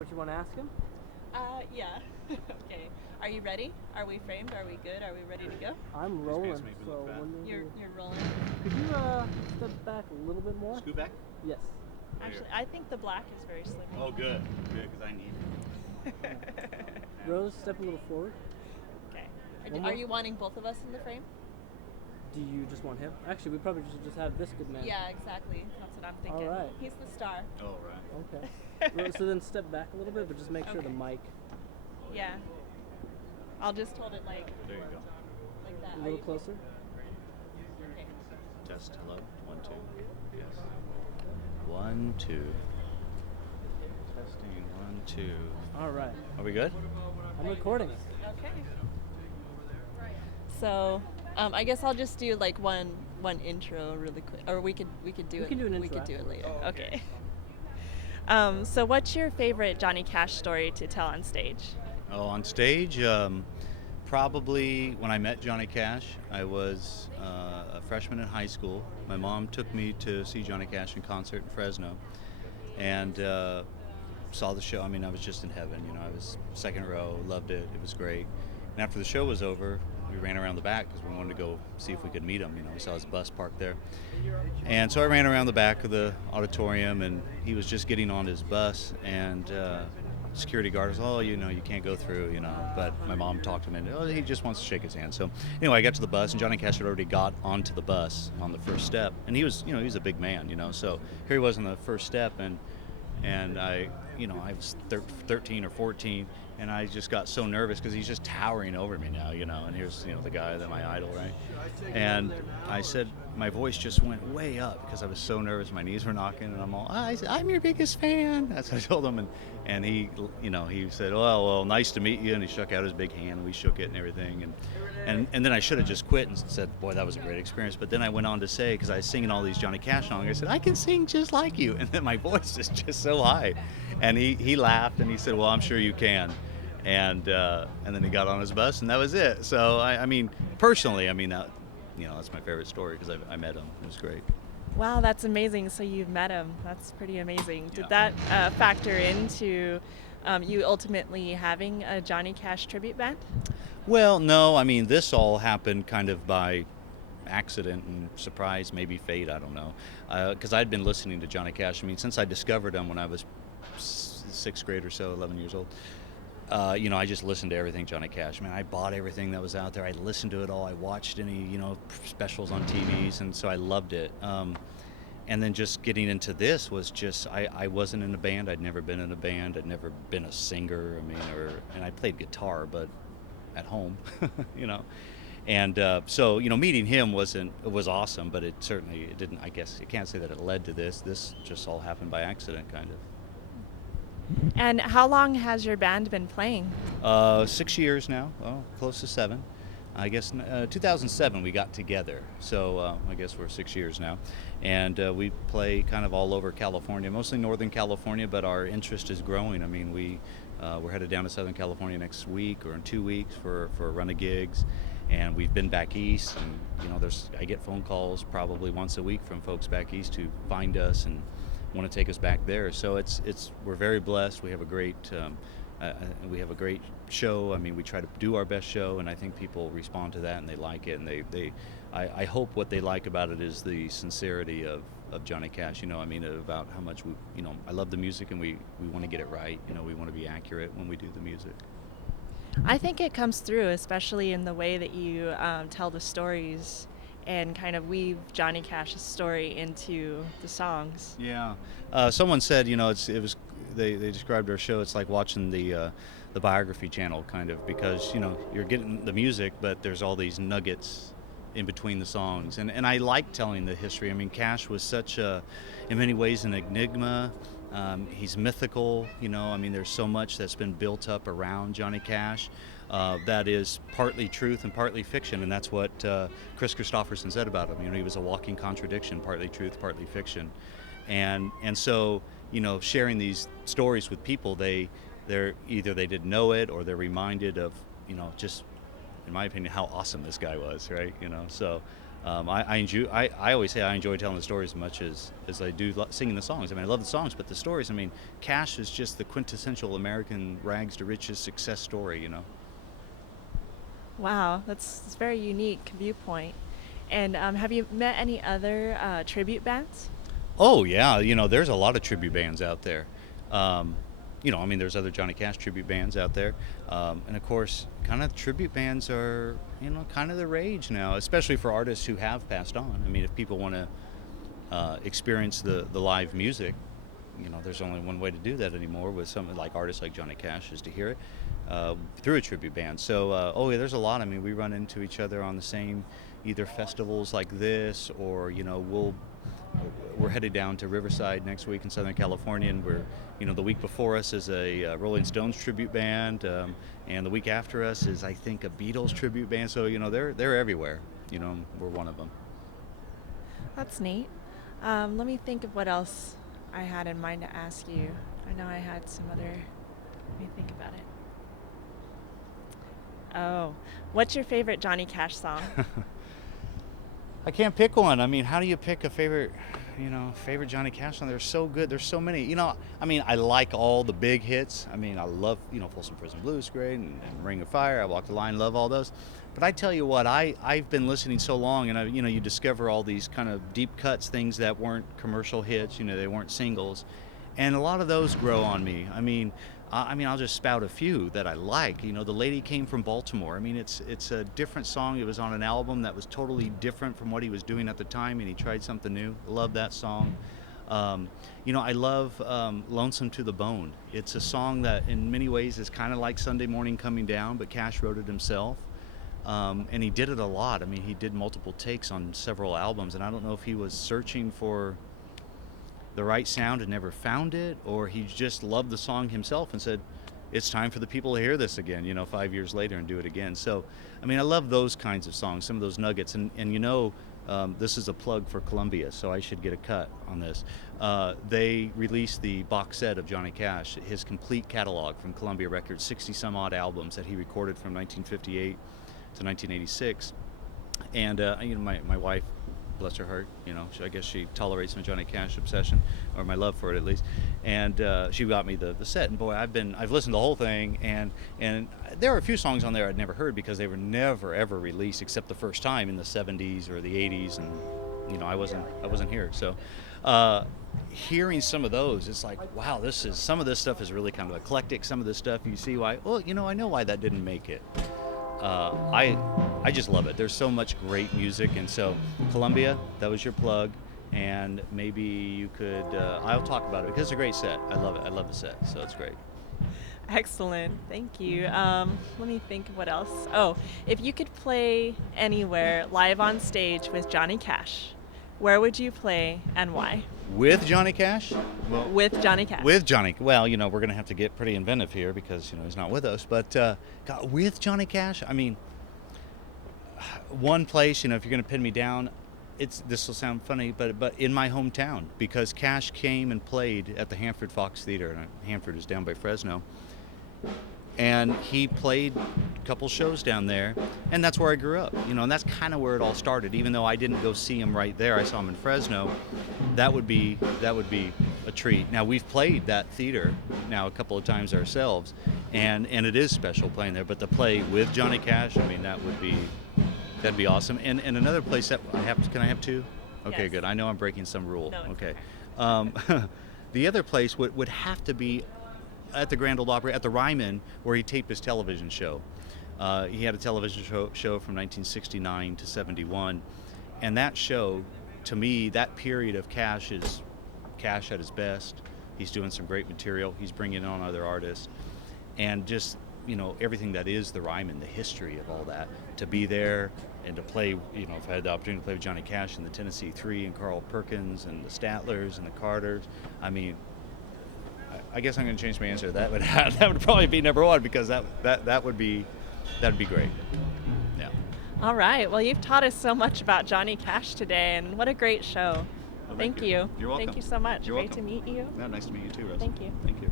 What you want to ask him? Yeah. Okay. Are you ready? Are we framed? Are we good? Are we ready to go? I'm These rolling, pants make me so look fat. when You're rolling. could you step back a little bit more? Scoot back? Yes. Actually, I think the black is very slimming. Oh, good. Good, because I need Rose, step a little forward. Okay. One Are more. you wanting both of us in the frame? Do you just want him? Actually, we probably should just have this good man. Yeah, exactly. That's what I'm thinking. All right. He's the star. Oh, right. Okay. Rose, so then step back a little bit, but just make sure the Okay. mic Yeah. I'll just hold it like There you go. that. a Are little you- closer. Okay. Test, hello. 1, 2. Yes. 1, 2. Testing, 1, 2. All right. Are we good? I'm recording it. Okay. So, I guess I'll just do like one intro really quick, or we could do We it. can do an We intro could do it afterwards. later. Okay. So what's your favorite Johnny Cash story to tell on stage? Oh, on stage, probably when I met Johnny Cash, I was a freshman in high school. My mom took me to see Johnny Cash in concert in Fresno, and saw the show. I mean, I was just in heaven. You know, I was second row, loved it. It was great. And after the show was over, we ran around the back because we wanted to go see if we could meet him. You know, we saw his bus parked there. And so I ran around the back of the auditorium, and he was just getting on his bus, and security guard was, oh, you know, you can't go through, you know. But my mom talked him into, oh, he just wants to shake his hand. So anyway, I got to the bus, and Johnny Cash had already got onto the bus on the first step, and he was, you know, he's a big man, you know. So here he was on the first step, and I, you know, I was 13 or 14, and I just got so nervous because he's just towering over me now, you know, and here's, you know, the guy that my idol, right? And I said, my voice just went way up because I was so nervous. My knees were knocking, and I'm all, I'm your biggest fan. That's what I told him, and he, you know, he said, well, nice to meet you, and he shook out his big hand, and we shook it and everything, and then I should have just quit and said, boy, that was a great experience. But then I went on to say, because I was singing all these Johnny Cash songs, I said, I can sing just like you, and then my voice is just so high, and he laughed and he said, well, I'm sure you can. And then he got on his bus, and that was it. So I mean, personally, I mean, that, you know, that's my favorite story because I met him. It was great. Wow, that's amazing. So you've met him. That's pretty amazing. Did Yeah. that factor into you ultimately having a Johnny Cash tribute band? Well, no, I mean, this all happened kind of by accident and surprise, maybe fate, I don't know. Because I'd been listening to Johnny Cash. I mean, since I discovered him when I was sixth grade or so, 11 years old. You know, I just listened to everything Johnny Cash. I mean, I bought everything that was out there. I listened to it all. I watched any, you know, specials on TVs, and so I loved it. And then just getting into this was just, I wasn't in a band. I'd never been in a band. I'd never been a singer. I mean, and I played guitar, but at home, you know. And so, you know, meeting him was awesome, but it didn't, I guess you can't say that it led to this. This just all happened by accident, kind of. And how long has your band been playing? 6 years now, close to 7. I guess 2007 we got together, so I guess we're 6 years now. And we play kind of all over California, mostly Northern California, but our interest is growing. I mean, we're headed down to Southern California next week or in 2 weeks for a run of gigs. And we've been back east, and you know, I get phone calls probably once a week from folks back east who find us and want to take us back there. So we're very blessed. We have a great show. I mean, we try to do our best show, and I think people respond to that and they like it. And I hope what they like about it is the sincerity of Johnny Cash. You know, I mean, about how much you know, I love the music, and we want to get it right. You know, we want to be accurate when we do the music. I think it comes through, especially in the way that you tell the stories and kind of weave Johnny Cash's story into the songs. Yeah. Someone said, you know, they described our show. It's like watching the biography channel, kind of, because you know you're getting the music, but there's all these nuggets in between the songs, and I like telling the history. I mean, Cash was such in many ways, an enigma. He's mythical, you know. I mean, there's so much that's been built up around Johnny Cash that is partly truth and partly fiction, and that's what Chris Christopherson said about him. You know, he was a walking contradiction, partly truth, partly fiction, and so, you know, sharing these stories with people, they're either they didn't know it, or they're reminded of, you know, just in my opinion, how awesome this guy was, right? You know, so I always say I enjoy telling the stories as much as I do singing the songs. I mean, I love the songs, but the stories. I mean, Cash is just the quintessential American rags to riches success story. You know. Wow, that's a very unique viewpoint. And have you met any other tribute bands? Oh yeah, there's a lot of tribute bands out there. Um, I mean, there's other Johnny Cash tribute bands out there, and of course, kind of tribute bands are, kind of the rage now, especially for artists who have passed on. I mean, if people want to experience the live music, there's only one way to do that anymore with some like artists like Johnny Cash is to hear it through a tribute band. So, oh yeah, there's a lot. I mean, we run into each other on the same either festivals like this, or we're headed down to Riverside next week in Southern California, and the week before us is a Rolling Stones tribute band, and the week after us is, I think, a Beatles tribute band. So they're everywhere. We're one of them. That's neat. Let me think of what else I had in mind to ask you. I know I had some other. Let me think about it. Oh, what's your favorite Johnny Cash song? I can't pick one. I mean, how do you pick a favorite Johnny Cash song? They're so good. There's so many. I mean, I like all the big hits. I mean, I love, Folsom Prison Blues, great, and Ring of Fire, I Walk the Line, love all those. But I tell you what, I've been listening so long, and you discover all these kind of deep cuts, things that weren't commercial hits, they weren't singles, and a lot of those grow on me. I mean, I'll just spout a few that I like. The Lady Came from Baltimore. I mean, it's a different song. It was on an album that was totally different from what he was doing at the time, and he tried something new. Love that song. I love Lonesome to the Bone. It's a song that in many ways is kind of like Sunday Morning Coming Down, but Cash wrote it himself. And he did it a lot. I mean, he did multiple takes on several albums, and I don't know if he was searching for the right sound and never found it, or he just loved the song himself and said, it's time for the people to hear this again, 5 years later, and do it again. So, I mean, I love those kinds of songs, some of those nuggets. And this is a plug for Columbia, so I should get a cut on this. They released the box set of Johnny Cash, his complete catalog from Columbia Records, 60 some odd albums that he recorded from 1958 to 1986. And my wife, bless her heart, I guess she tolerates my Johnny Cash obsession, or my love for it at least. And she got me the set, and boy, I've listened to the whole thing, and there are a few songs on there I'd never heard because they were never ever released except the first time in the 70s or the 80s, and I wasn't here. So hearing some of those, it's like, wow, some of this stuff is really kind of eclectic. Some of this stuff you see why, I know why that didn't make it. I just love it. There's so much great music, and so Columbia, that was your plug, and maybe you could, I'll talk about it because it's a great set. I love it. I love the set, so it's great. Excellent. Thank you. Let me think of what else. Oh, if you could play anywhere live on stage with Johnny Cash, where would you play and why? With Johnny Cash? Well, with Johnny Cash. With Johnny. Well, we're going to have to get pretty inventive here because, he's not with us. But God, with Johnny Cash, I mean, one place, if you're going to pin me down, this will sound funny, but in my hometown, because Cash came and played at the Hanford Fox Theater, and Hanford is down by Fresno. And he played a couple shows down there, and that's where I grew up, and that's kind of where it all started. Even though I didn't go see him right there, I saw him in Fresno. That would be a treat. Now, we've played that theater now a couple of times ourselves, and it is special playing there. But to play with Johnny Cash, I mean, that'd be awesome. And another place that can I have two? Okay, yes. Good. I know I'm breaking some rule. No, okay. The other place would have to be at the Grand Ole Opry, at the Ryman, where he taped his television show. He had a television show from 1969 to 71, and that show, to me, that period of Cash is Cash at his best. He's doing some great material. He's bringing on other artists, and just everything that is the Ryman, the history of all that, to be there and to play. If I had the opportunity to play with Johnny Cash and the Tennessee Three and Carl Perkins and the Statlers and the Carters, I mean, I guess I'm going to change my answer. That would probably be number one, because that would be great. Yeah. All right. Well, you've taught us so much about Johnny Cash today, and what a great show. Well, thank you. You're welcome. Thank you so much. You're Great welcome. to meet you. Yeah, nice to meet you too, Russ. Thank you. Thank you.